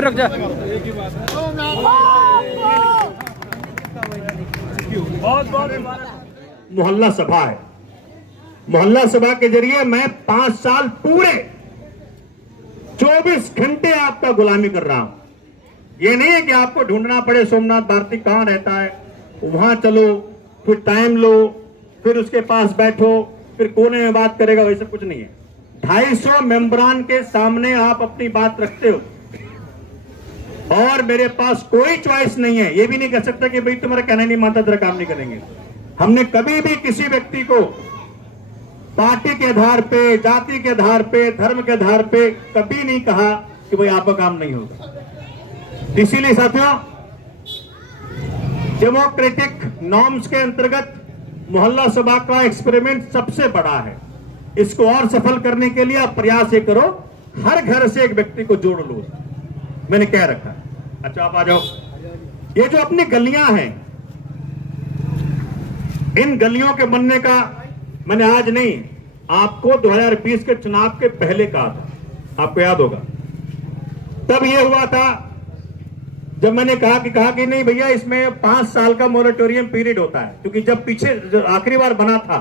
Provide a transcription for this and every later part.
रुक जा। मोहल्ला सभा है। मोहल्ला सभा के जरिए मैं 5 साल पूरे 24 घंटे आपका गुलामी कर रहा हूं। ये नहीं है कि आपको ढूंढना पड़े सोमनाथ भारती कहां रहता है, वहां चलो, फिर टाइम लो, फिर उसके पास बैठो, फिर कोने में बात करेगा, वैसा कुछ नहीं है। 250 मेंबरान के सामने आप अपनी बात रखते हो और मेरे पास कोई चॉइस नहीं है। ये भी नहीं कह सकता कि भाई तुम्हारा कहना नहीं मानता, तेरा काम नहीं करेंगे। हमने कभी भी किसी व्यक्ति को पार्टी के आधार पे, जाति के आधार पे, धर्म के आधार पे कभी नहीं कहा कि भाई आपका काम नहीं होगा। इसीलिए साथियों, डेमोक्रेटिक नॉर्म्स के अंतर्गत मोहल्ला सभा का एक्सपेरिमेंट सबसे बड़ा है। इसको और सफल करने के लिए आप प्रयास ये करो, हर घर से एक व्यक्ति को जोड़ लो। मैंने कह रखा। अच्छा, आप आ जाओ। ये जो अपनी गलियां हैं, इन गलियों के बनने का मैंने आज नहीं, आपको 2020 के चुनाव के पहले कहा था, आपको याद होगा। तब ये हुआ था जब मैंने कहा कि नहीं भैया, इसमें 5 साल का मोरेटोरियम पीरियड होता है, क्योंकि जब पीछे आखिरी बार बना था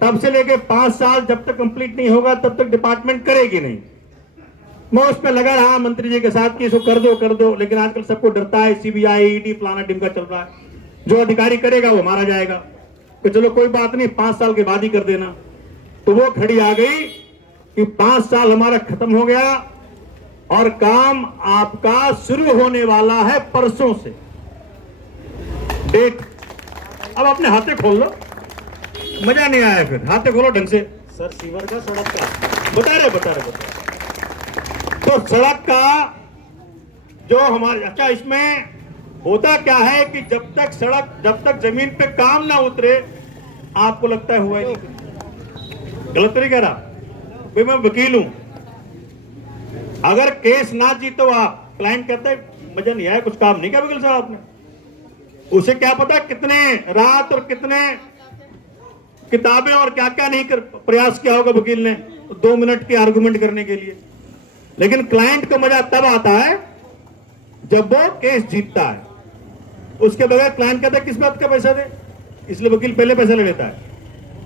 तब से लेके 5 साल जब तक कंप्लीट नहीं होगा तब तक डिपार्टमेंट करेगी नहीं। मैं उस पर लगा रहा मंत्री जी के साथ कि इसको कर दो, लेकिन आजकल सबको डरता है, सीबीआई, ईडी, फलाना टिमका चल रहा है, जो अधिकारी करेगा वो मारा जाएगा। तो चलो कोई बात नहीं, 5 साल के बाद ही कर देना। तो वो घड़ी आ गई कि 5 साल हमारा खत्म हो गया और काम आपका शुरू होने वाला है परसों से। डेट अब अपने हाथे खोल लो, मजा नहीं आया फिर, हाथे खोलो ढंग से। सर सीवर का, सड़क का बता रहे। तो सड़क का जो हमारे, अच्छा इसमें होता क्या है कि जब तक जमीन पे काम ना उतरे आपको लगता है हुआ ही नहीं। गलत नहीं कह रहा भाई, मैं वकील हूं। अगर केस ना जीतो आप, क्लाइंट कहते हैं मजा नहीं आया, कुछ काम नहीं किया वकील साहब आपने, उसे क्या पता कितने रात और कितने किताबें और क्या क्या नहीं प्रयास किया होगा वकील ने 2 मिनट के आर्गुमेंट करने के लिए। लेकिन क्लाइंट को मजा तब आता है जब वो केस जीतता है। उसके बगैर क्लाइंट कहता है किस बात का पैसा दे, इसलिए वकील पहले पैसा ले लेता है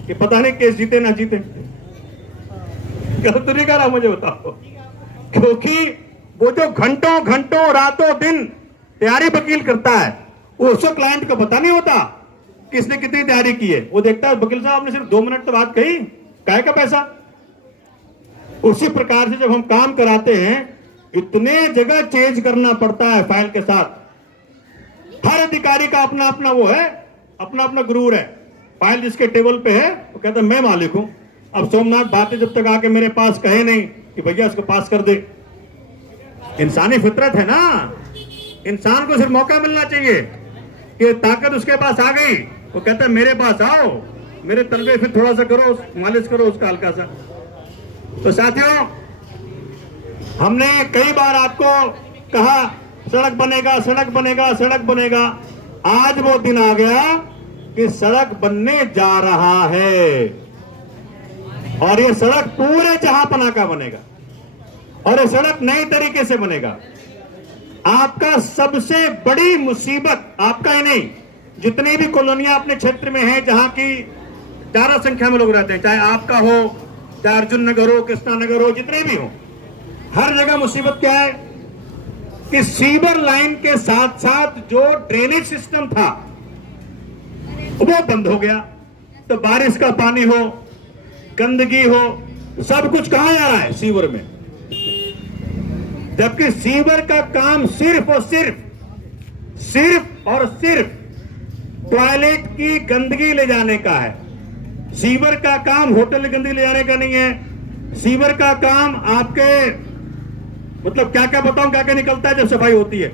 कि पता नहीं केस जीते ना जीते। गलत तो नहीं कह रहा, मुझे बताओ। क्योंकि वो जो घंटों रातों दिन तैयारी वकील करता है, उसको क्लाइंट को पता नहीं होता किसने कितनी तैयारी की है। वो देखता है वकील साहब आपने सिर्फ 2 मिनट तो बात कही, काहे का पैसा। उसी प्रकार से जब हम काम कराते हैं, इतने जगह चेंज करना पड़ता है फाइल के साथ। हर अधिकारी का अपना अपना वो है, अपना अपना गुरूर है। फाइल जिसके टेबल पे है वो कहता है मैं मालिक हूं। अब सोमनाथ भारती जब तक आके मेरे पास कहे नहीं कि भैया इसको पास कर दे, इंसानी फितरत है ना, इंसान को सिर्फ मौका मिलना चाहिए कि ताकत उसके पास आ गई, वो कहता है मेरे पास आओ, मेरे तलबे फिर थोड़ा सा करो, मालिश करो उसका हल्का सा। तो साथियों, हमने कई बार आपको कहा सड़क बनेगा। आज वो दिन आ गया कि सड़क बनने जा रहा है, और ये सड़क पूरे जहांपना का बनेगा, और ये सड़क नई तरीके से बनेगा। आपका सबसे बड़ी मुसीबत, आपका ही नहीं, जितनी भी कॉलोनियां अपने क्षेत्र में हैं जहां की ज्यादा संख्या में लोग रहते हैं, चाहे आपका हो, चाहे अर्जुन नगर हो, कृष्णा नगर हो, जितने भी हो, हर जगह मुसीबत क्या है कि सीवर लाइन के साथ साथ जो ड्रेनेज सिस्टम था वो बंद हो गया। तो बारिश का पानी हो, गंदगी हो, सब कुछ कहां जा रहा है, सीवर में। जबकि सीवर का काम सिर्फ और सिर्फ टॉयलेट की गंदगी ले जाने का है। सीवर का काम होटल की गंदगी ले जाने का नहीं है। सीवर का काम आपके, मतलब क्या क्या बताऊं, क्या क्या निकलता है जब सफाई होती है,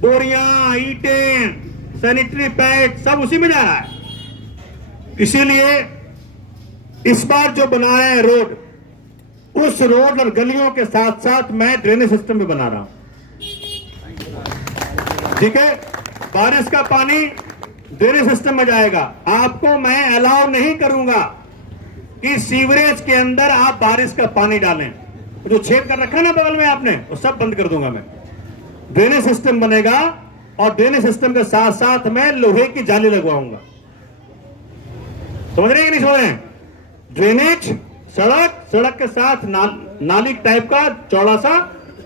बोरियां, ईंटें, सैनिटरी पैड, सब उसी में जा रहा है। इसीलिए इस बार जो बनाया है रोड, उस रोड और गलियों के साथ साथ मैं ड्रेनेज सिस्टम भी बना रहा हूं। ठीक है, बारिश का पानी ड्रेनेज सिस्टम में जाएगा। आपको मैं अलाउ नहीं करूंगा कि सीवरेज के अंदर आप बारिश का पानी डालें। जो छेद कर रखा ना बगल में आपने, वो सब बंद कर दूंगा मैं। ड्रेनेज सिस्टम बनेगा और ड्रेनेज सिस्टम के साथ साथ मैं लोहे की जाली लगवाऊंगा। समझ रहे हैं कि नहीं समझ रहे हैं? ड्रेनेज, सड़क, सड़क के साथ नाली टाइप का चौड़ा सा,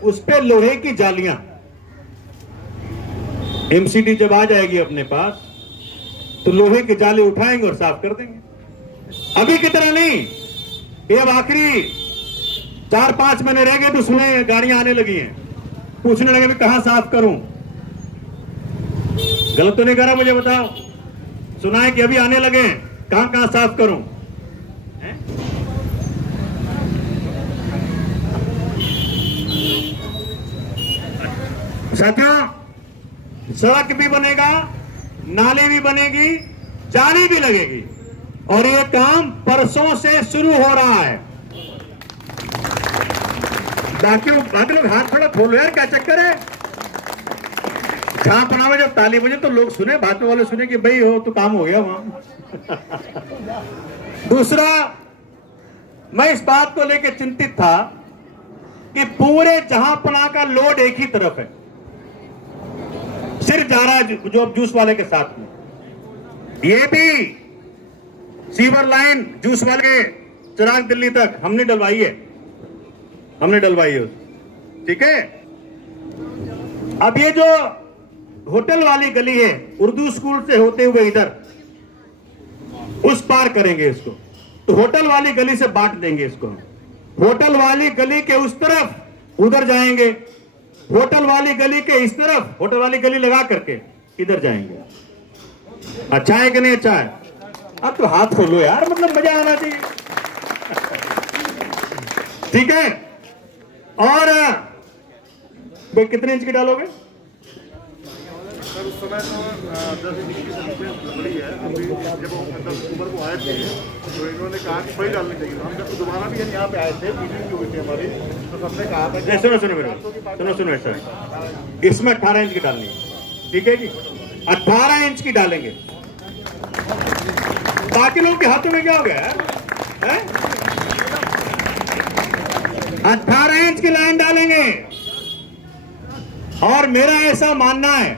उस पे लोहे की जालियां। एमसीडी जब आ जाएगी अपने पास तो लोहे की जाली उठाएंगे और साफ कर देंगे। अभी की तरह नहीं, ये अब आखिरी 4-5 महीने रह गए तो सुने गाड़ियां आने लगी हैं, पूछने लगे भी कहां साफ करूं। गलत तो नहीं करा? मुझे बताओ। सुना है कि अभी आने लगे हैं, कहां कहां साफ करूं? साथियों, सड़क भी बनेगा, नाली भी बनेगी, जाली भी लगेगी और ये काम परसों से शुरू हो रहा है। बाकी लोग हाथ थोड़ा खोलो यार, क्या चक्कर है? जहां बनावे जब ताली बजे तो लोग सुने, भाजपा वाले सुने कि भाई हो तो काम हो गया वहां। दूसरा, मैं इस बात को लेकर चिंतित था कि पूरे जहांपना का लोड एक ही तरफ है, सिर्फ जा रहा है जो अब जूस वाले के साथ में। ये भी सीवर लाइन जूस वाले चिराग दिल्ली तक हमने डलवाई है, ठीक है। अब ये जो होटल वाली गली है, उर्दू स्कूल से होते हुए इधर उस पार करेंगे इसको, तो होटल वाली गली से बांट देंगे इसको। होटल वाली गली के उस तरफ उधर जाएंगे, होटल वाली गली के इस तरफ होटल वाली गली लगा करके इधर जाएंगे। अच्छा है कि नहीं अच्छा है? अब तो हाथ खोलो यार, मतलब मजा आना चाहिए। ठीक है। और भाई कितने इंच की डालोगे? सर उस समय तो 10 इंच की बड़ी है। अभी जब 10 अक्टूबर को आए थे तो इन्होंने कहा कि वही डालनी चाहिए। हम जब दोबारा भी यहाँ पे आए थे, मीटिंग जो हुई थी हमारी, तो सबने कहा था कि सुनो सर, इसमें 18 इंच की डालनी है, ठीक है जी? 18 इंच की डालेंगे। बाकी लोगों के हाथों में क्या हो गया है? 18 इंच की लाइन डालेंगे। और मेरा ऐसा मानना है,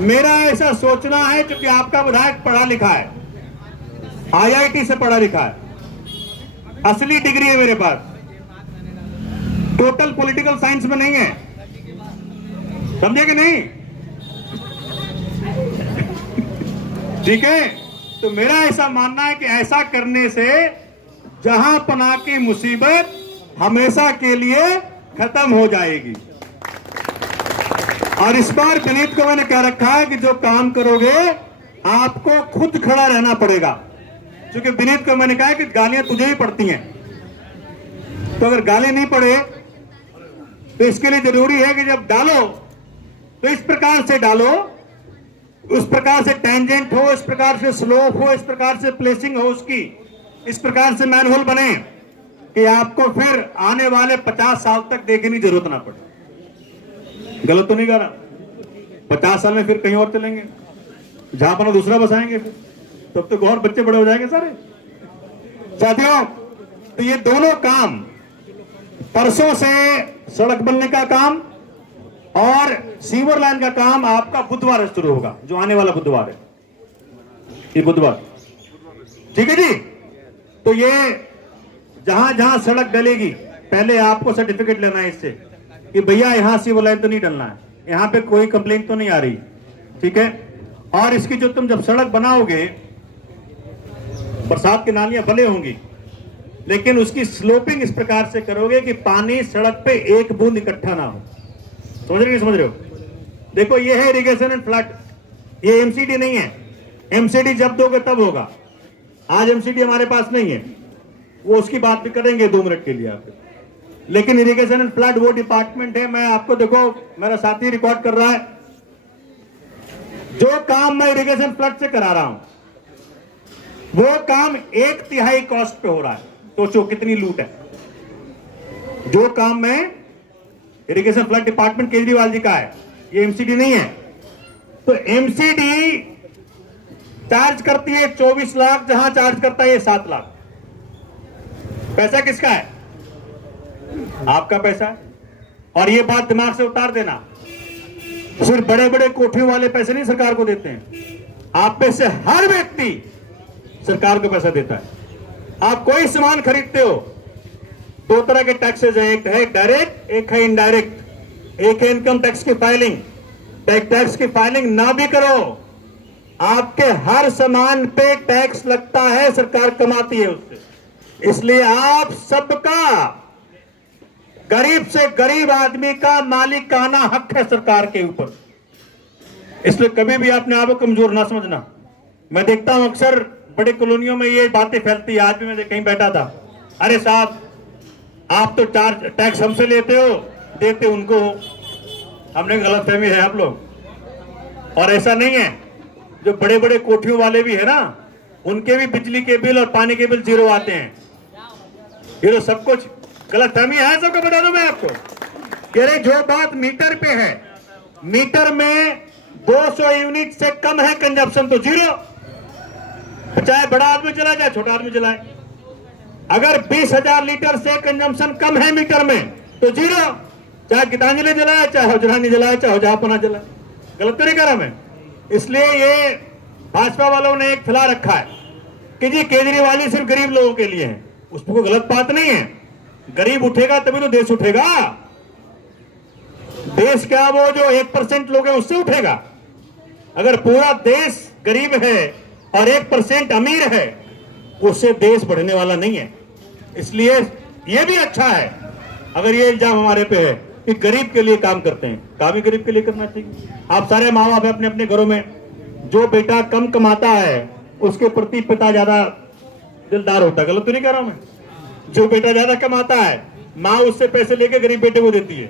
मेरा ऐसा सोचना है, क्योंकि आपका विधायक पढ़ा लिखा है, आईआईटी से पढ़ा लिखा है, असली डिग्री है मेरे पास, टोटल पॉलिटिकल साइंस में नहीं है, समझे कि नहीं? ठीक है। तो मेरा ऐसा मानना है कि ऐसा करने से जहांपना की मुसीबत हमेशा के लिए खत्म हो जाएगी। और इस बार विनीत को मैंने कह रखा है कि जो काम करोगे आपको खुद खड़ा रहना पड़ेगा, क्योंकि विनीत को मैंने कहा है कि गालियां तुझे ही पड़ती हैं, तो अगर गाली नहीं पड़े तो इसके लिए जरूरी है कि जब डालो तो इस प्रकार से डालो, उस प्रकार से टेंजेंट हो, इस प्रकार से स्लोप हो, इस प्रकार से प्लेसिंग हो उसकी, इस प्रकार से मैनहोल बने कि आपको फिर आने वाले 50 साल तक देखने की जरूरत ना पड़े। गलत तो नहीं कह रहा? 50 साल में फिर कहीं और चलेंगे, जहां पर दूसरा बसाएंगे, फिर तब तो और बच्चे बड़े हो जाएंगे सारे। साथियों, तो ये दोनों काम, परसों से सड़क बनने का काम और सीवर लाइन का काम आपका बुधवार शुरू होगा, जो आने वाला बुधवार है, ये बुधवार, ठीक है जी? तो ये जहां जहां सड़क डलेगी पहले आपको सर्टिफिकेट लेना है इससे कि भैया यहां सीवर लाइन तो नहीं डलना है, यहां पे कोई कंप्लेंट तो नहीं आ रही, ठीक है? और इसकी जो तुम जब सड़क बनाओगे, बरसात की नालियां भले होंगी, लेकिन उसकी स्लोपिंग इस प्रकार से करोगे कि पानी सड़क पे एक बूंद इकट्ठा ना हो। समझ रहे, समझ रहे हो? देखो ये है इरिगेशन एंड फ्लड, ये एमसीडी नहीं है। एमसीडी जब दोगे तब होगा, आज एमसीडी हमारे पास नहीं है, वो उसकी बात भी करेंगे 2 मिनट के लिए आप। लेकिन इरिगेशन एंड फ्लड वो डिपार्टमेंट है, मैं आपको देखो मेरा साथी रिकॉर्ड कर रहा है, जो काम मैं इरिगेशन फ्लड से करा रहा हूं वो काम 1/3 कॉस्ट पे हो रहा है। सोचो कितनी लूट है। जो काम मैं irrigation flood department Kejriwal ji का है, ये एमसीडी नहीं है। तो एमसीडी चार्ज करती है 24 लाख, जहां चार्ज करता है ये 7 लाख। पैसा किसका है? आपका पैसा है। और ये बात दिमाग से उतार देना, सिर्फ बड़े बड़े कोठियों वाले पैसे नहीं सरकार को देते हैं, आप में से हर व्यक्ति सरकार को पैसा देता है। आप कोई सामान खरीदते हो, दो तरह के टैक्सेस हैं, एक है डायरेक्ट, एक है इनडायरेक्ट। एक है इनकम टैक्स की फाइलिंग, टैक्स की फाइलिंग ना भी करो, आपके हर सामान पे टैक्स लगता है, सरकार कमाती है उससे। इसलिए आप सबका, गरीब से गरीब आदमी का मालिकाना हक है सरकार के ऊपर। इसलिए कभी भी अपने आप को कमजोर ना समझना। मैं देखता हूं अक्सर बड़े कॉलोनियों में ये बातें फैलती है। आज भी मैं कहीं बैठा था, अरे साहब आप तो चार्ज टैक्स हमसे लेते हो, देते उनको हो। हमने गलतफहमी है आप लोग। और ऐसा नहीं है, जो बड़े बड़े कोठियों वाले भी है ना, उनके भी बिजली के बिल और पानी के बिल जीरो आते हैं। ये तो सब कुछ गलतफहमी है, सबको बता दूं मैं आपको। कह रहे जो बात मीटर पे है, मीटर में 200 यूनिट से कम है कंजप्शन तो जीरो, चाहे बड़ा आदमी चलाए चाहे छोटा आदमी चलाए। अगर 20,000 लीटर से कंजम्पशन कम है मीटर में तो जीरो, चाहे गीतांजलि जलाए चाहे हौजरानी जलाए चाहे जहापना जलाए। गलत तो नहीं करा मैं। इसलिए ये भाजपा वालों ने एक फैला रखा है कि जी केजरीवाल सिर्फ गरीब लोगों के लिए है। उसमें कोई गलत बात नहीं है। गरीब उठेगा तभी तो देश उठेगा। देश क्या वो जो 1% लोग हैं उससे उठेगा। अगर पूरा देश गरीब है और 1% अमीर है, उससे देश बढ़ने वाला नहीं है। इसलिए यह भी अच्छा है अगर ये इल्जाम हमारे पे है कि गरीब के लिए काम करते हैं। काम ही गरीब के लिए करना चाहिए। आप सारे माँ बाप अपने अपने घरों में, जो बेटा कम कमाता है उसके प्रति पिता ज्यादा दिलदार होता है। गलत तो नहीं कह रहा हूं मैं। जो बेटा ज्यादा कमाता है माँ उससे पैसे लेके गरीब बेटे को देती है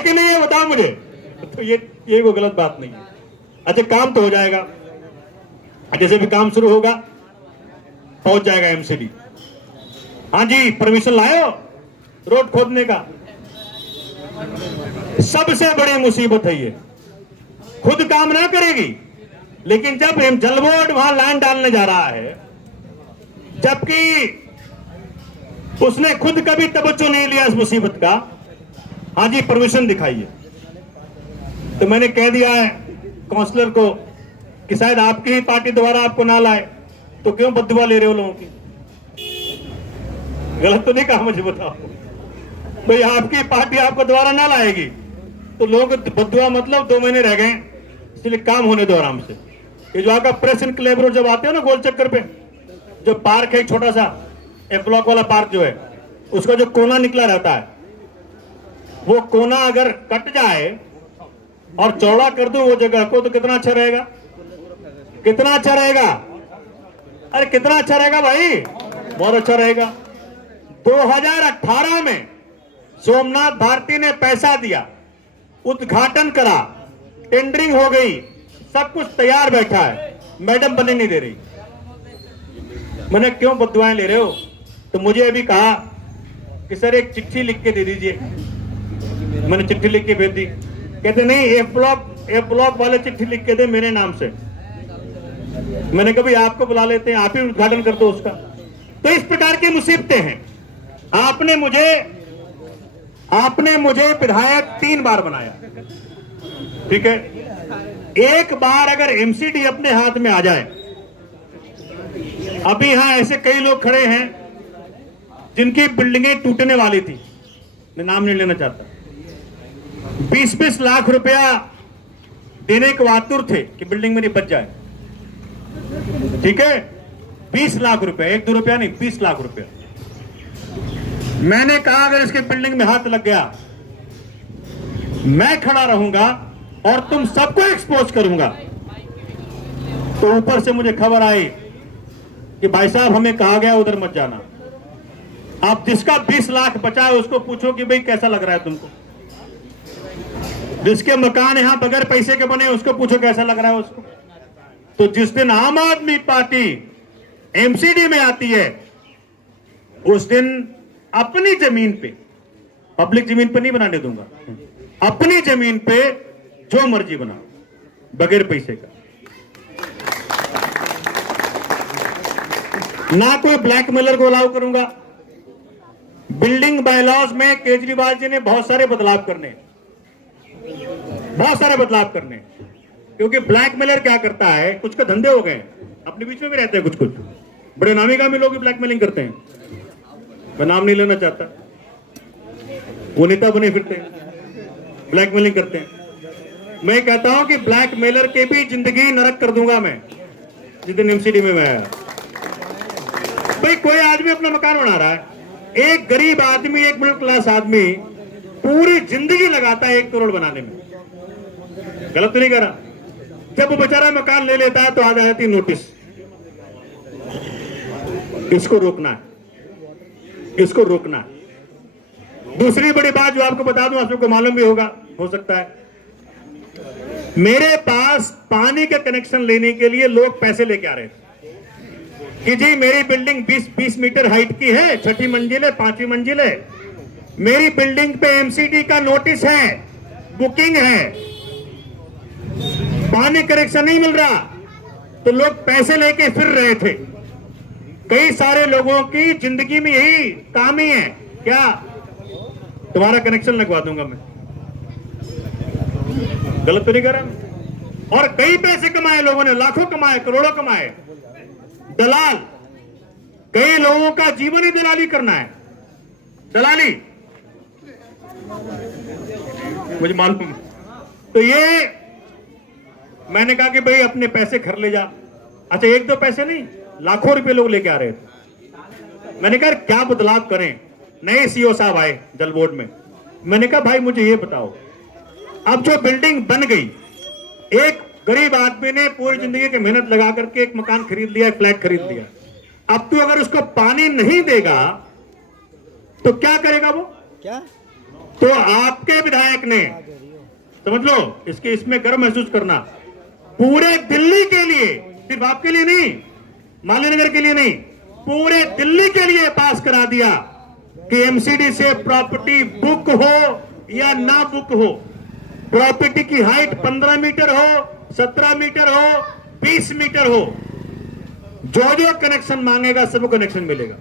कि नहीं है? बताओ मुझे। तो ये वो गलत बात नहीं है। अच्छा काम तो हो जाएगा, जैसे भी काम शुरू होगा पहुंच जाएगा एमसीडी। हाँ जी, परमिशन लाए रोड खोदने का। सबसे बड़ी मुसीबत है ये। खुद काम ना करेगी, लेकिन जब जल बोर्ड वहां लाइन डालने जा रहा है, जबकि उसने खुद कभी तवज्जो नहीं लिया इस मुसीबत का, हाँ जी परमिशन दिखाइए। तो मैंने कह दिया है काउंसलर को कि शायद आपकी ही पार्टी दोबारा आपको ना लाए, तो क्यों बददुआ ले रहे हो लोगों की? गलत तो नहीं कहा? मुझे बताओ भाई, आपकी पार्टी आपको दोबारा ना लाएगी तो लोग बददुआ मतलब 2 महीने रह गए, इसलिए काम होने दो आराम से। ये जो आपका प्रेस इनक्लेव रोड जब आते हो ना गोल चक्कर पे, जो पार्क है छोटा सा ए ब्लॉक वाला पार्क जो है, उसका जो कोना निकला रहता है, वो कोना अगर कट जाए और चौड़ा कर दो वो जगह को, तो कितना अच्छा रहेगा? कितना अच्छा रहेगा? अरे कितना अच्छा रहेगा भाई, बहुत अच्छा रहेगा। 2018 में सोमनाथ भारती ने पैसा दिया, उद्घाटन करा, टेंडरिंग हो गई, सब कुछ तैयार बैठा है, मैडम बने नहीं दे रही। मैंने क्यों बददुआएं ले रहे हो? तो मुझे अभी कहा कि सर एक चिट्ठी लिख के दे दीजिए। मैंने चिट्ठी लिख के भेज दी। कहते नहीं, एफ ब्लॉक वाले चिट्ठी लिख के दे मेरे नाम से। मैंने कभी आपको बुला लेते हैं, आप ही उद्घाटन कर दो उसका। तो इस प्रकार की मुसीबतें हैं। आपने मुझे विधायक 3 बार बनाया, ठीक है? एक बार अगर एमसीडी अपने हाथ में आ जाए, अभी यहां ऐसे कई लोग खड़े हैं जिनकी बिल्डिंगें टूटने वाली थी, मैं नाम नहीं लेना चाहता, 20-20 लाख रुपया देने के आतुर थे कि बिल्डिंग मेरी बच जाए, ठीक है? 20 लाख रुपया, 1-2 रुपया नहीं, 20 लाख रुपया। मैंने कहा अगर इसके बिल्डिंग में हाथ लग गया, मैं खड़ा रहूंगा और तुम सबको एक्सपोज करूंगा। तो ऊपर से मुझे खबर आई कि भाई साहब हमें कहा गया उधर मत जाना। आप जिसका 20 लाख बचा है उसको पूछो कि भाई कैसा लग रहा है तुमको। जिसके मकान यहां बगैर पैसे के बने उसको पूछो कैसा लग रहा है उसको। तो जिस दिन आम आदमी पार्टी एमसीडी में आती है, उस दिन अपनी जमीन पे, पब्लिक जमीन पे नहीं बनाने दूंगा, अपनी जमीन पे जो मर्जी बना बगैर पैसे का। ना कोई ब्लैकमेलर को अलाउ करूंगा। बिल्डिंग बायलॉज में केजरीवाल जी ने बहुत सारे बदलाव करने, क्योंकि ब्लैकमेलर क्या करता है, कुछ का धंधे हो गए, अपने बीच में भी रहते हैं कुछ बड़े नामी गामी लोग भी ब्लैकमेलिंग करते हैं। मैं नाम नहीं लेना चाहता, वो नेता बने फिरते हैं, ब्लैकमेलिंग करते हैं। मैं कहता हूं कि ब्लैकमेलर के भी जिंदगी नरक कर दूंगा मैं जिस दिन एमसीडी में मैं आया। भाई कोई आदमी अपना मकान बना रहा है, एक गरीब आदमी, एक मिडिल क्लास आदमी पूरी जिंदगी लगाता है 1 करोड़ बनाने में, गलत तो नहीं कर रहा। जब वो बेचारा मकान ले लेता है तो आ जाती नोटिस, इसको रोकना है, इसको रोकना है। दूसरी बड़ी बात जो आपको बता दूं, आप सबको मालूम भी होगा, हो सकता है, मेरे पास पानी का कनेक्शन लेने के लिए लोग पैसे लेके आ रहे थे कि जी मेरी बिल्डिंग 20 मीटर हाइट की है, 6ठी मंजिल है, 5वीं मंजिल है, मेरी बिल्डिंग पे एमसीडी का नोटिस है, बुकिंग है, पानी कनेक्शन नहीं मिल रहा, तो लोग पैसे लेके फिर रहे थे। कई सारे लोगों की जिंदगी में यही काम ही है, क्या तुम्हारा कनेक्शन लगवा दूंगा मैं, गलत तो नहीं कर रहा। और कई पैसे कमाए लोगों ने, लाखों कमाए, करोड़ों कमाए। दलाल, कई लोगों का जीवन ही दलाली करना है, दलाली, मुझे मालूम। तो ये मैंने कहा कि भाई अपने पैसे घर ले जा। अच्छा 1-2 पैसे नहीं, लाखों रुपए लोग लेके आ रहे थे। मैंने कहा क्या बदलाव करें, नए सीओ साहब आए जल बोर्ड में। मैंने कहा भाई मुझे ये बताओ, अब जो बिल्डिंग बन गई, एक गरीब आदमी ने पूरी जिंदगी की मेहनत लगा करके एक मकान खरीद लिया, एक फ्लैट खरीद लिया, अब तू अगर उसको पानी नहीं देगा तो क्या करेगा वो? क्या? तो आपके विधायक ने, समझ लो, इसमें गर्व महसूस करना, पूरे दिल्ली के लिए, सिर्फ आपके लिए नहीं, मालीनगर के लिए नहीं, पूरे दिल्ली के लिए पास करा दिया कि एमसीडी से प्रॉपर्टी बुक हो या ना बुक हो, प्रॉपर्टी की हाइट 15 मीटर हो, 17 मीटर हो, 20 मीटर हो, जो जो कनेक्शन मांगेगा सबको कनेक्शन मिलेगा।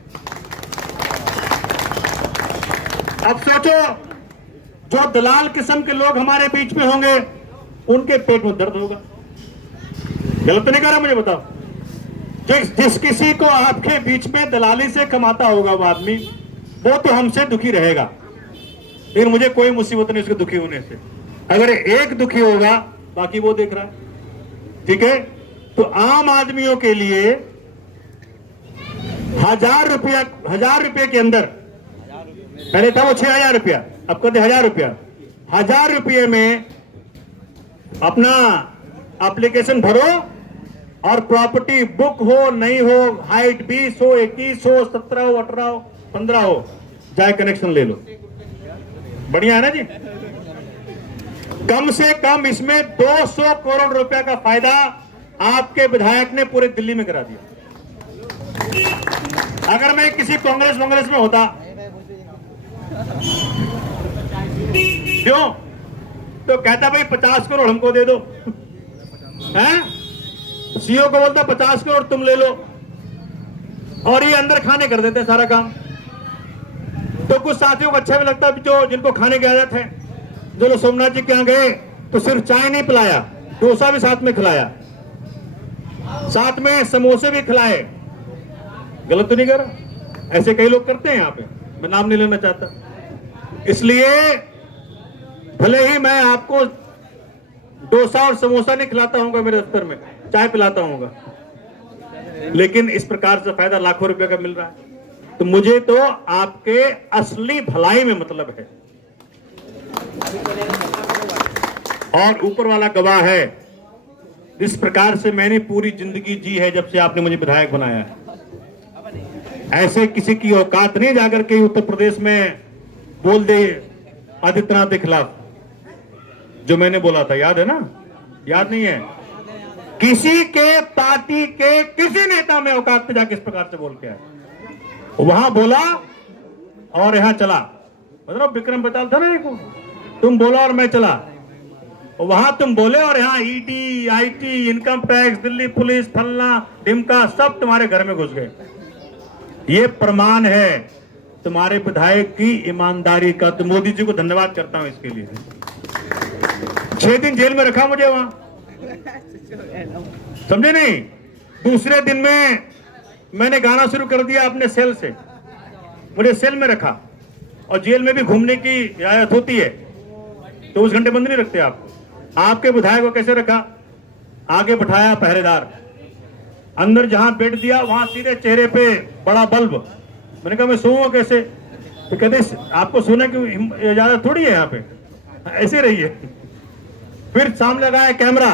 अब सोचो, जो दलाल किस्म के लोग हमारे बीच में होंगे, उनके पेट में दर्द होगा, गलत नहीं कर रहा, मुझे बताओ। जिस किसी को आपके बीच में दलाली से कमाता होगा वो आदमी, वो तो हमसे दुखी रहेगा, लेकिन मुझे कोई मुसीबत नहीं उसके दुखी होने से। अगर एक दुखी होगा, बाकी वो देख रहा है, ठीक है। तो आम आदमियों के लिए 1000 रुपये के अंदर, पहले था वो 6000 रुपया, अब कर दे 1000 रुपया। 1000 रुपये में अपना एप्लीकेशन भरो और प्रॉपर्टी बुक हो नहीं हो, हाइट 20 हो, 21 हो, 17 हो, 18 हो, 15 हो, जाए कनेक्शन ले लो। बढ़िया है ना जी। कम से कम इसमें 200 करोड़ रुपए का फायदा आपके विधायक ने पूरे दिल्ली में करा दिया। अगर मैं किसी कांग्रेस में होता, क्यों तो कहता भाई 50 करोड़ हमको दे दो, हैं? सीओ को बोलता 50 करोड़ तुम ले लो, और ये अंदर खाने कर देते सारा काम। तो कुछ साथियों को अच्छा भी लगता, जो जिनको खाने की आदत है, जो लोग सोमनाथ जी के यहाँ गए तो सिर्फ चाय नहीं पिलाया, डोसा भी साथ में खिलाया, साथ में समोसे भी खिलाए। गलत तो नहीं कर रहा? ऐसे कई लोग करते हैं यहाँ पे, मैं नाम नहीं लेना चाहता। इसलिए भले ही मैं आपको डोसा और समोसा नहीं खिलाता हूँ मेरे दफ्तर में, चाय पिलाता हूँ, लेकिन इस प्रकार से फायदा लाखों रुपए का मिल रहा है, तो मुझे तो आपके असली भलाई में मतलब है। और ऊपर वाला गवाह है, जिस प्रकार से मैंने पूरी जिंदगी जी है जब से आपने मुझे विधायक बनाया है, ऐसे किसी की औकात नहीं जाकर के उत्तर प्रदेश में बोल दे आदित्यनाथ के खिलाफ, जो मैंने बोला था, याद है ना? याद नहीं है? किसी के पार्टी के किसी नेता में औकात पे जाके इस प्रकार से बोल के आया, वहां बोला और यहां चला। मतलब विक्रम बचाल था ना एक, तुम बोला और मैं चला, वहां तुम बोले और यहां ED, IT, income tax, Delhi police, फलना ढिमका सब तुम्हारे घर में घुस गए। ये प्रमाण है तुम्हारे विधायक की ईमानदारी का। तो मोदी जी को धन्यवाद करता हूं इसके लिए। 6 दिन जेल में रखा मुझे वहां, समझे नहीं। दूसरे दिन में मैंने गाना शुरू कर दिया अपने सेल से, मुझे सेल में रखा। और जेल में भी घूमने की इजाजत होती है, 24 घंटे बंद नहीं रखते आपको। आपके विधायक को कैसे रखा, आगे बैठाया पहरेदार, अंदर जहां बेड दिया वहां सीधे चेहरे पे बड़ा बल्ब। मैंने कहा मैं सोऊंगा कैसे, तो कहते आपको सोने की इजाजत थोड़ी है यहाँ पे, ऐसे रहिए। फिर सामने लगाया कैमरा,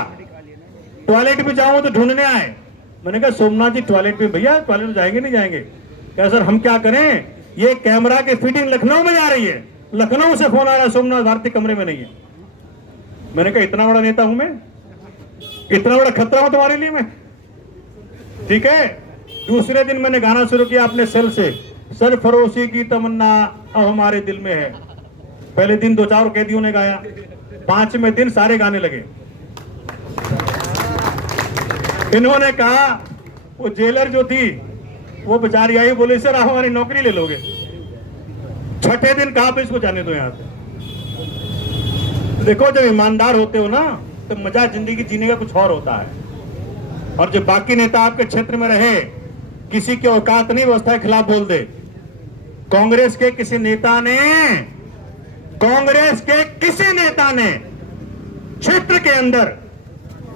टॉयलेट भी जाऊंगा तो ढूंढने आए। मैंने कहा सोमनाथ जी टॉयलेट पे, भैया टॉयलेट में जाएंगे नहीं जाएंगे। क्या सर हम क्या करें, ये कैमरा की फिटिंग लखनऊ में जा रही है, लखनऊ से फोन आ रहा है सोमनाथ भारती कमरे में नहीं है। मैंने कहा इतना बड़ा नेता हूं मैं, इतना बड़ा खतरा हूं तुम्हारे लिए मैं, ठीक है। दूसरे दिन मैंने गाना शुरू किया अपने सेल से, सरफरोशी की तमन्ना अब हमारे दिल में है। पहले दिन 2-4 कैदियों ने गाया, 5वें दिन सारे गाने लगे। इन्होंने कहा, वो जेलर जो थी वो बेचारी आई, बोले सर आप हमारी नौकरी ले लोगे। 6ठे दिन कहा इसको जाने दो यहां से। देखो जब ईमानदार होते हो ना तो मजा जिंदगी जीने का कुछ और होता है। और जो बाकी नेता आपके क्षेत्र में रहे, किसी की औकात नहीं व्यवस्था के खिलाफ बोल दे। कांग्रेस के किसी नेता ने क्षेत्र के अंदर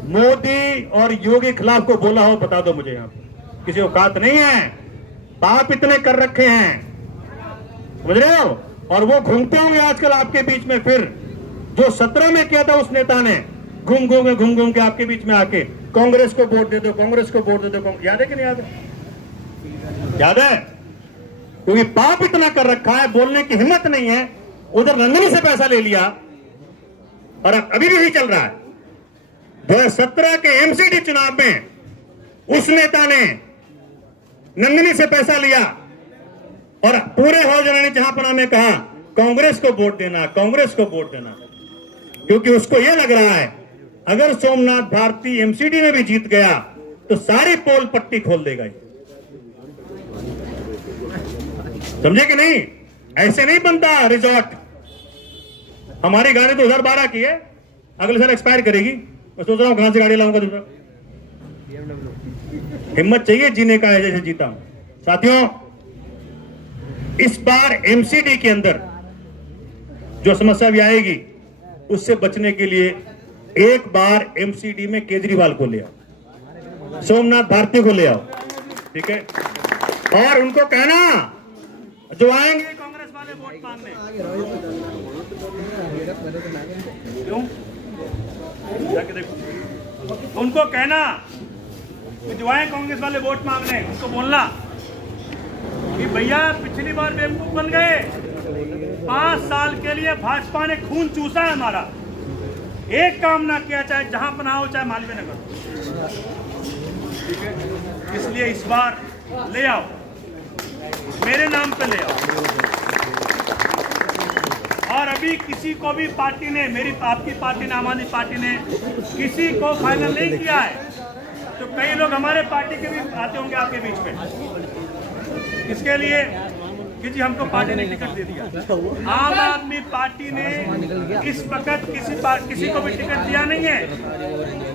मोदी और योगी के खिलाफ को बोला हो, बता दो मुझे। यहां किसी औकात नहीं है, पाप इतने कर रखे हैं, समझ रहे हो। और वो घूमते होंगे आजकल आपके बीच में। फिर जो 17 में किया था उस नेता ने, घूम घूम के आपके बीच में आके कांग्रेस को वोट दे दो, कांग्रेस को वोट दे दो। याद है कि नहीं याद है? याद है, क्योंकि पाप इतना कर रखा है, बोलने की हिम्मत नहीं है। उधर नंदिनी से पैसा ले लिया और अभी भी यही चल रहा है। 2017 के एमसीडी चुनाव में उस नेता ने नंदिनी से पैसा लिया और पूरे हौजला ने जहां पर हमें कहा कांग्रेस को वोट देना, कांग्रेस को वोट देना, क्योंकि उसको यह लग रहा है अगर सोमनाथ भारती एमसीडी में भी जीत गया तो सारी पोल पट्टी खोल देगा। समझे कि नहीं? ऐसे नहीं बनता रिजॉर्ट। हमारी गाड़ी 2012 की है, अगले साल एक्सपायर करेगी। मैं सोच रहा हूं कहां से गाड़ी लाऊंगा दूसरा। हिम्मत चाहिए जीने का है जैसे जीता हूं। साथियों, इस बार एमसीडी के अंदर जो समस्या भी आएगी उससे बचने के लिए एक बार एमसीडी में केजरीवाल को ले आओ, सोमनाथ भारती को ले आओ, ठीक है। और उनको कहना जो आएंगे कांग्रेस वाले वोट मांगने, क्यों जाके देखो, उनको कहना कि जो आए कांग्रेस वाले वोट मांगने, उनको बोलना कि भैया पिछली बार बेवकूफ बन गए, 5 साल के लिए भाजपा ने खून चूसा है हमारा, एक काम ना किया, चाहे जहां पना हो चाहे मालवीय नगर, ठीक है। इसलिए इस बार ले आओ, मेरे नाम पे ले आओ। और अभी किसी को भी पार्टी ने, मेरी आपकी पार्टी ने, आम आदमी पार्टी ने किसी को फाइनल नहीं किया है, तो कई लोग हमारे पार्टी के भी आते होंगे आपके बीच में। इसके लिए कि जी हमको पार्टी ने टिकट दे दिया। आम आदमी पार्टी ने इस वक्त किसी को भी टिकट दिया नहीं है,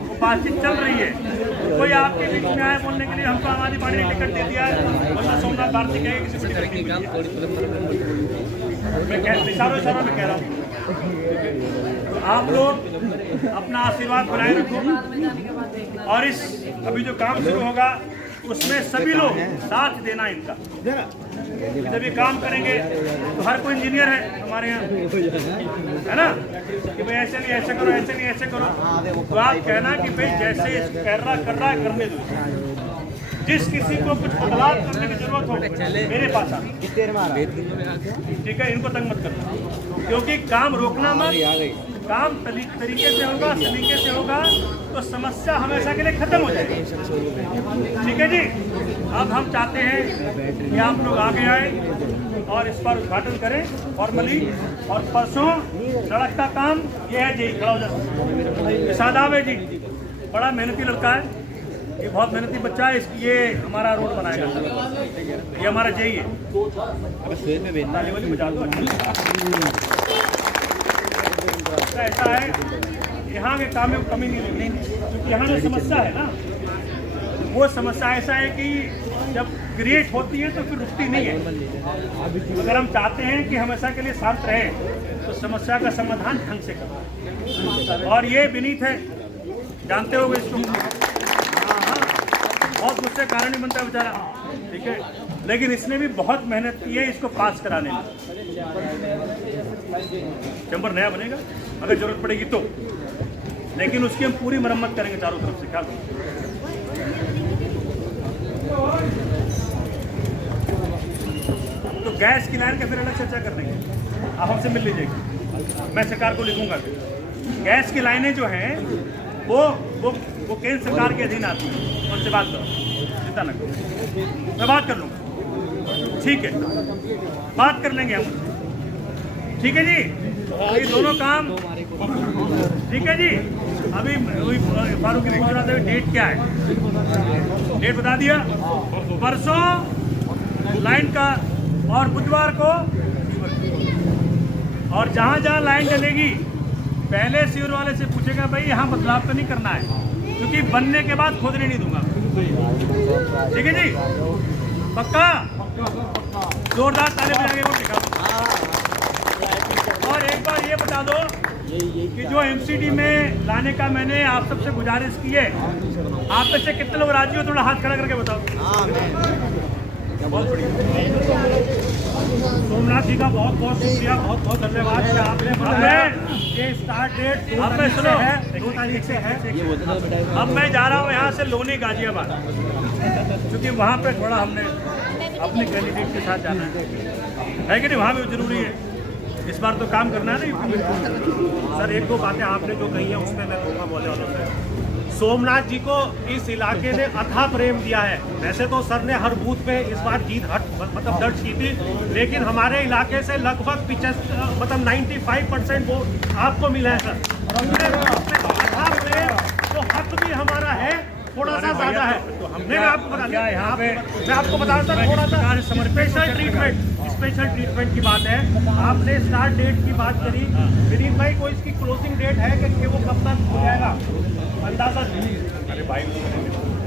वो बातचीत चल रही है। कोई आपके बीच में आए बोलने के लिए हमको आम आदमी पार्टी ने टिकट दे दिया है, वरना सोमनाथ भारती कहेगा किसी को टिकट नहीं मिली। मैं इशारों में कह रहा हूँ, आप लोग अपना आशीर्वाद बनाए रखो। और इस अभी जो काम शुरू होगा उसमें सभी लोग साथ देना इनका। जब ये काम करेंगे तो हर कोई इंजीनियर है हमारे यहाँ, है ना, कि भाई ऐसे नहीं ऐसे करो, ऐसे नहीं ऐसे करो। तो आप कहना कि भाई जैसे कर रहा है करने दो। जिस किसी को कुछ बदलाव करने की जरूरत हो मेरे पास आ, ठीक है। इनको तंग मत करना, क्योंकि काम रोकना मत, काम तरीके से होगा, सलीके से होगा तो समस्या हमेशा के लिए खत्म हो जाएगी, ठीक है जी। अब हम चाहते हैं कि आप लोग आगे आए और इस पर उद्घाटन करें फॉर्मली। और परसों सड़क का काम ये है जी, खड़ा हो जाए, सादाब है जी, बड़ा मेहनती लड़का है, ये बहुत मेहनती बच्चा है, ये हमारा रोड बनाएगा। ये हमारा जेई है। ताली वाली बजा दो। ऐसा है, यहाँ के काम में कमी नहीं लगनी, क्योंकि यहाँ में समस्या है ना, वो समस्या ऐसा है कि जब क्रिएट होती है तो फिर रुकती नहीं है। अगर हम चाहते हैं कि हमेशा के लिए शांत रहे तो समस्या का समाधान ढंग से करें। और ये विनीत है, जानते होगे इसको। बहुत गुस्से कारण नहीं बनता बेचारा, ठीक है, लेकिन इसने भी बहुत मेहनत की है इसको पास कराने में। चैम्बर नया बनेगा अगर जरूरत पड़ेगी तो, लेकिन उसकी हम पूरी मरम्मत करेंगे चारों तरफ से। क्या तो गैस की लाइन का फिर अलग चर्चा कर देंगे, आप हमसे मिल लीजिएगा, मैं सरकार को लिखूंगा। गैस की लाइनें जो हैं वो केंद्र सरकार के अधीन आती है, उनसे बात करो, चिंता न करो, मैं बात कर लूँगा, ठीक है, बात कर लेंगे हम, ठीक है जी। ये दोनों काम ठीक है जी। अभी फारूक की पूछ रहा था डेट क्या है, डेट बता दिया, परसों लाइन का और बुधवार को, और जहाँ जहाँ लाइन डलेगी पहले सीवर वाले से पूछेगा भाई यहाँ बदलाव तो नहीं करना है, क्योंकि बनने के बाद खोदने नहीं दूंगा, ठीक है जी, पक्का। जोरदार ताली बजाके वो दिखा दो। और एक बार ये बता दो कि जो एमसीडी में लाने का मैंने आप सबसे गुजारिश की है, आप में से कितने लोग राजी हो, थोड़ा हाथ खड़ा करके बताओ। बहुत बढ़िया। सोमनाथ जी का बहुत बहुत शुक्रिया, बहुत बहुत धन्यवाद कि आपने ये स्टार्ट डेट 2 तारीख से है। अब मैं जा रहा हूँ यहाँ से लोनी गाजियाबाद, क्योंकि वहाँ पे थोड़ा हमने अपने कैंडिडेट के साथ जाना है कि नहीं, वहाँ भी जरूरी है। इस बार तो काम करना है ना। सर एक दो बातें आपने जो कही है उसमें मैं कहूँगा बोले वालों से, सोमनाथ जी को इस इलाके ने अथाह प्रेम दिया है। वैसे तो सर ने हर बूथ पे इस बार जीत मतलब दर्ज की थी, लेकिन हमारे इलाके से लगभग 95% वोट आपको मिला है सर। अथाह प्रेम तो हक भी हमारा है, थोड़ा सा ज्यादा है। मैं आपको बता दूं, यहाँ पे मैं आपको बता दूं थोड़ा सा स्पेशल ट्रीटमेंट की बात है। आपने स्टार्ट डेट की बात करी, विनीत भाई कोई इसकी क्लोजिंग डेट है कि वो कब तक हो जाएगा अंदाजा? अरे भाई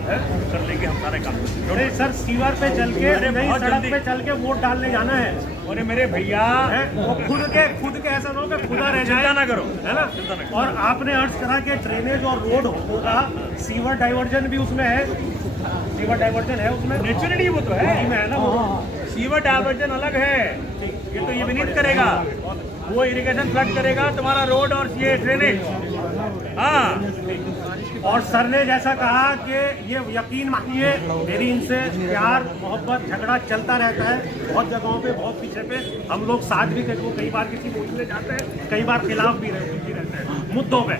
कर लेंगे हम सारे काम। नहीं सर, सीवर पे चल के नहीं, सड़क पे चल के वोट डालने जाना है। अरे मेरे भैया वो खुद के ऐसा ना हो कि खुदा रह जाए, चिंता ना करो, है ना। और आपने अर्ज करा के ड्रेनेज और रोड होगा, सीवर डाइवर्जन भी उसमें है, सीवर डाइवर्जन है उसमें, नेचुरली वो तो है ना वो। सीवर डाइवर्जन अलग है, ये तो ये विनीत करेगा, वो इरिगेशन फ्लड करेगा, तुम्हारा रोड और ये ड्रेनेज। हाँ, और सर ने जैसा कहा कि ये यकीन मानिए मेरी इनसे प्यार मोहब्बत झगड़ा चलता रहता है, बहुत जगहों पे, बहुत पीछे पे हम लोग साथ भी कई बार किसी मुद्दे जाते हैं, कई बार खिलाफ भी रहते हैं मुद्दों पे।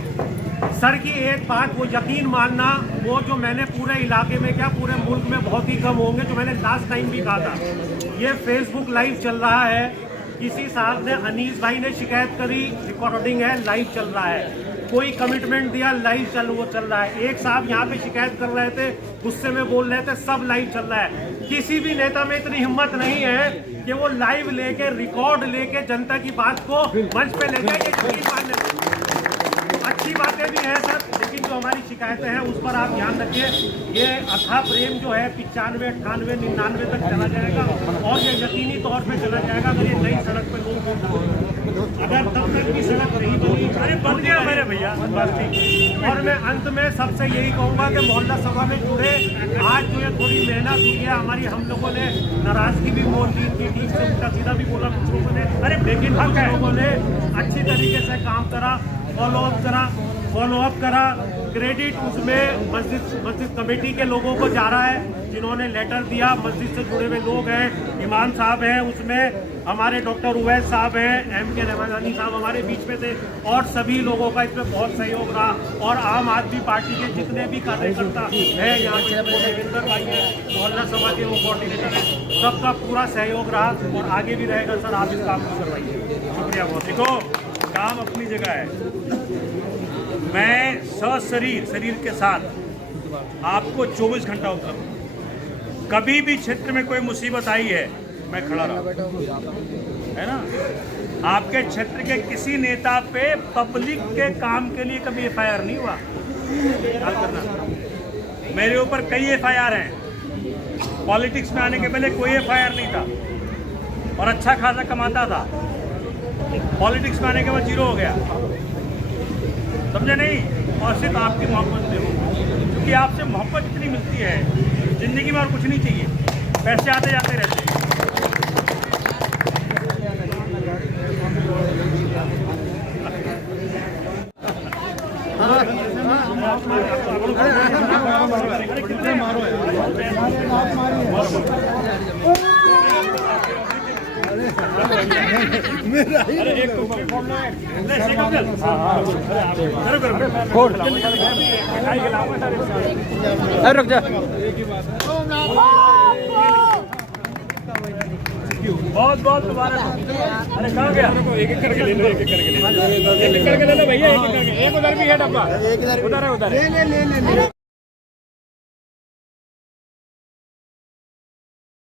सर की एक बात वो यकीन मानना, वो जो मैंने पूरे इलाके में क्या पूरे मुल्क में बहुत ही कम होंगे, जो मैंने लास्ट टाइम भी कहा था, ये फेसबुक लाइव चल रहा है, किसी साहब ने अनीस भाई ने शिकायत करी, रिकॉर्डिंग है, लाइव चल रहा है, कोई कमिटमेंट दिया, लाइव चल रहा है। एक साहब यहाँ पे शिकायत कर रहे थे, गुस्से में बोल रहे थे, सब लाइव चल रहा है। किसी भी नेता में इतनी हिम्मत नहीं है कि वो लाइव लेके रिकॉर्ड लेके जनता की बात को मंच पे ले जाए, ये यकीन मान लेते। अच्छी बातें भी हैं सर, लेकिन जो हमारी शिकायतें हैं उस पर आप ध्यान रखिए। ये अथाह प्रेम जो है 95, 98, 99 तक चला जाएगा, और ये यकीनी तौर पे चला जाएगा अगर ये नई सड़क पे लोग, अगर तब तक की सड़क नहीं बनी, अरे बन गया मेरे भैया। और मैं अंत में सबसे यही कहूँगा कि मोहल्ला सभा में जुड़े, आज जो ये थोड़ी मेहनत हुई है हमारी, हम लोगों ने नाराजगी भी मोल ली थी, ठीक से उल्टा सीधा भी बोला कुछ लोगों ने, अरे लेकिन हम लोगों ने अच्छी तरीके से काम करा, फॉलो अप करा। क्रेडिट उसमें मस्जिद कमेटी के लोगों को जा रहा है, जिन्होंने लेटर दिया, मस्जिद से जुड़े हुए लोग हैं, इमाम साहब हैं, उसमें हमारे डॉक्टर उवैस साहब हैं, MK रहमानी साहब हमारे बीच में थे, और सभी लोगों का इसमें बहुत सहयोग रहा। और आम आदमी पार्टी के जितने भी कार्यकर्ता हैं यहाँ पे, देवेंद्र भाई हैं, मोहल्ला सभा के वो कोऑर्डिनेटर हैं, सबका पूरा सहयोग रहा और आगे भी रहेगा। सर आप इस काम को करवाइए। शुक्रिया बहुत। देखो काम अपनी जगह है, मैं शरीर के साथ आपको 24 घंटा उपलब्ध। कभी भी क्षेत्र में कोई मुसीबत आई है, मैं खड़ा रहा, है ना। आपके क्षेत्र के किसी नेता पे पब्लिक के काम के लिए कभी FIR नहीं हुआ। याद करना, मेरे ऊपर कई FIR हैं। पॉलिटिक्स में आने के पहले कोई FIR नहीं था और अच्छा खासा कमाता था। पॉलिटिक्स में आने के बाद जीरो हो गया, समझे नहीं। और सिर्फ आपकी मोहब्बत से हो, क्योंकि आपसे मोहब्बत इतनी मिलती है, जिंदगी में और कुछ नहीं चाहिए, पैसे आते जाते रहते हैं। रुक जा। बहुत बहुत दोबारा। अरे कहाँ गया? एक एक करके ले लो, एक एक करके ले लो, एक एक करके ले लो भैया, एक एक करके। एक उधर भी है डब्बा, उधर है, उधर है।